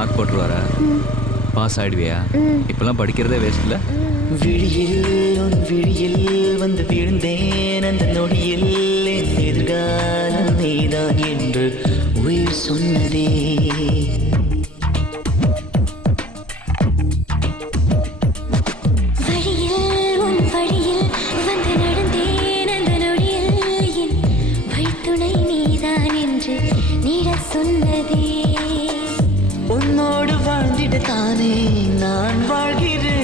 Mark போட்டுருவாரா? Pass ஆயிடுவியா? இப்பெல்லாம் படிக்கிறதே waste இல்ல. விழியில் உன் விழியில் வந்து விழுந்தேன் அந்த நொடியில் என் எதிர்காலம் நீதான் என்று உயிர் சொன்னதே. வழியில் உன் வழியில் வந்து நடந்தேன் அந்த நொடியில் என் வழித்துணை நீதான் என்று நீட சொன்னதே. உன்னோடு வாழ்ந்திட தானே நான் வாழ்கிறேன்.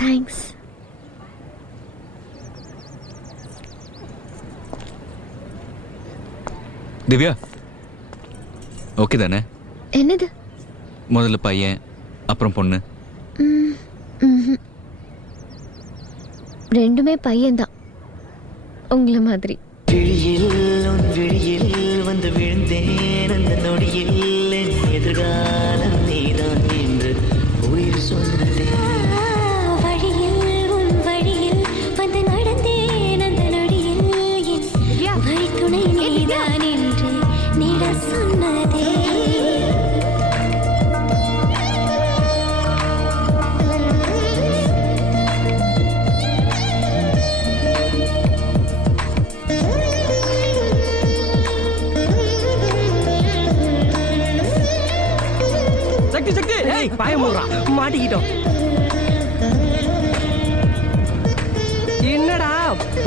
தேங்க்ஸ். திவ்யா, ஓகே தானே? என்னது? முதல்ல பையன், அப்புறம் பொண்ணு. ரெண்டுமே பையன்தான், உங்களை மாதிரி. விழியில் உன் விழியில் வந்து விழுந்தேன் அந்த நொடியில் என் எதிர்காலம் நீதான் என்று உயிர் சொன்னதே. வழியில் உன் வழியில் வந்து நடந்தேன் அந்த நொடியில் என் வழித்துணை நீதான் என்று நீட சொன்னதே. மாட்டிக்கிட்டோம். என்னடா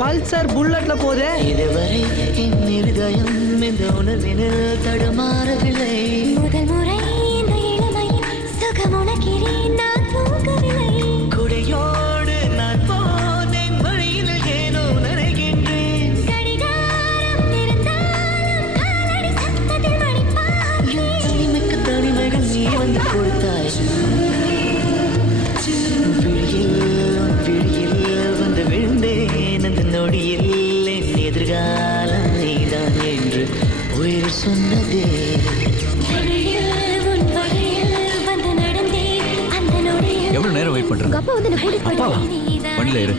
பல்சர் புல்லட்ல போதே? இதுவரை என் இருதயம் இந்த உணர்வினில் தடுமாறவில்லை. முதல் முறை இந்த இளமையில் சுகம் உணக்கிறேன், நான் தூங்கவில்லை. குடையோடு நான் போனேன், வழியில் ஏனோ நனைகின்றேன். கடிகாரம் இருந்தாலும் காலடி சத்தத்தில் மணிப்பார்க்கிறேன். தனிமைக்கு தனிமைகள் நீ வந்து கொடுத்தாய். விழியில் வந்து விழுந்தேன் அந்த நொடியில் என் எதிர்காலம் நீதான் என்று உயிர் சொன்னதே. எவ்வளவு நேரம் வெயிட் பண்றது? அப்பா வந்து அப்பாவா? வண்டியில இரு.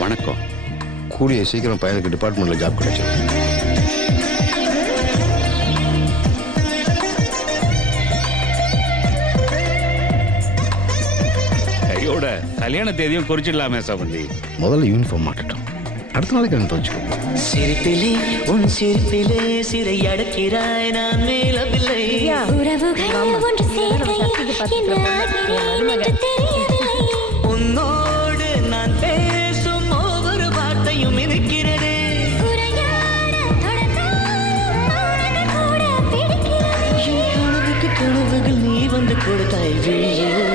வணக்கம். கூடிய சீக்கிரம் பையனுக்கு டிபார்ட்மெண்ட்ல ஜாப் கிடைச்சிடும். கையோட கல்யாண தேதியும் குறிச்சிடலாமே சம்பந்தி. முதல்ல யூனிஃபார்ம் மாட்டட்டும், அடுத்த நாளைக்கு எனக்கு துவச்சுக்கோ. சிரிப்பிலே உன் சிரிப்பிலே சிறை அடக்கிறாய், நான் மேலவில்லை. உன்னோடு நான் பேசும் ஒவ்வொரு வார்த்தையும் இருக்கிறதே. கனவுக்கு கனவுகள் நீ வந்து கொடுத்தாய். விழியில்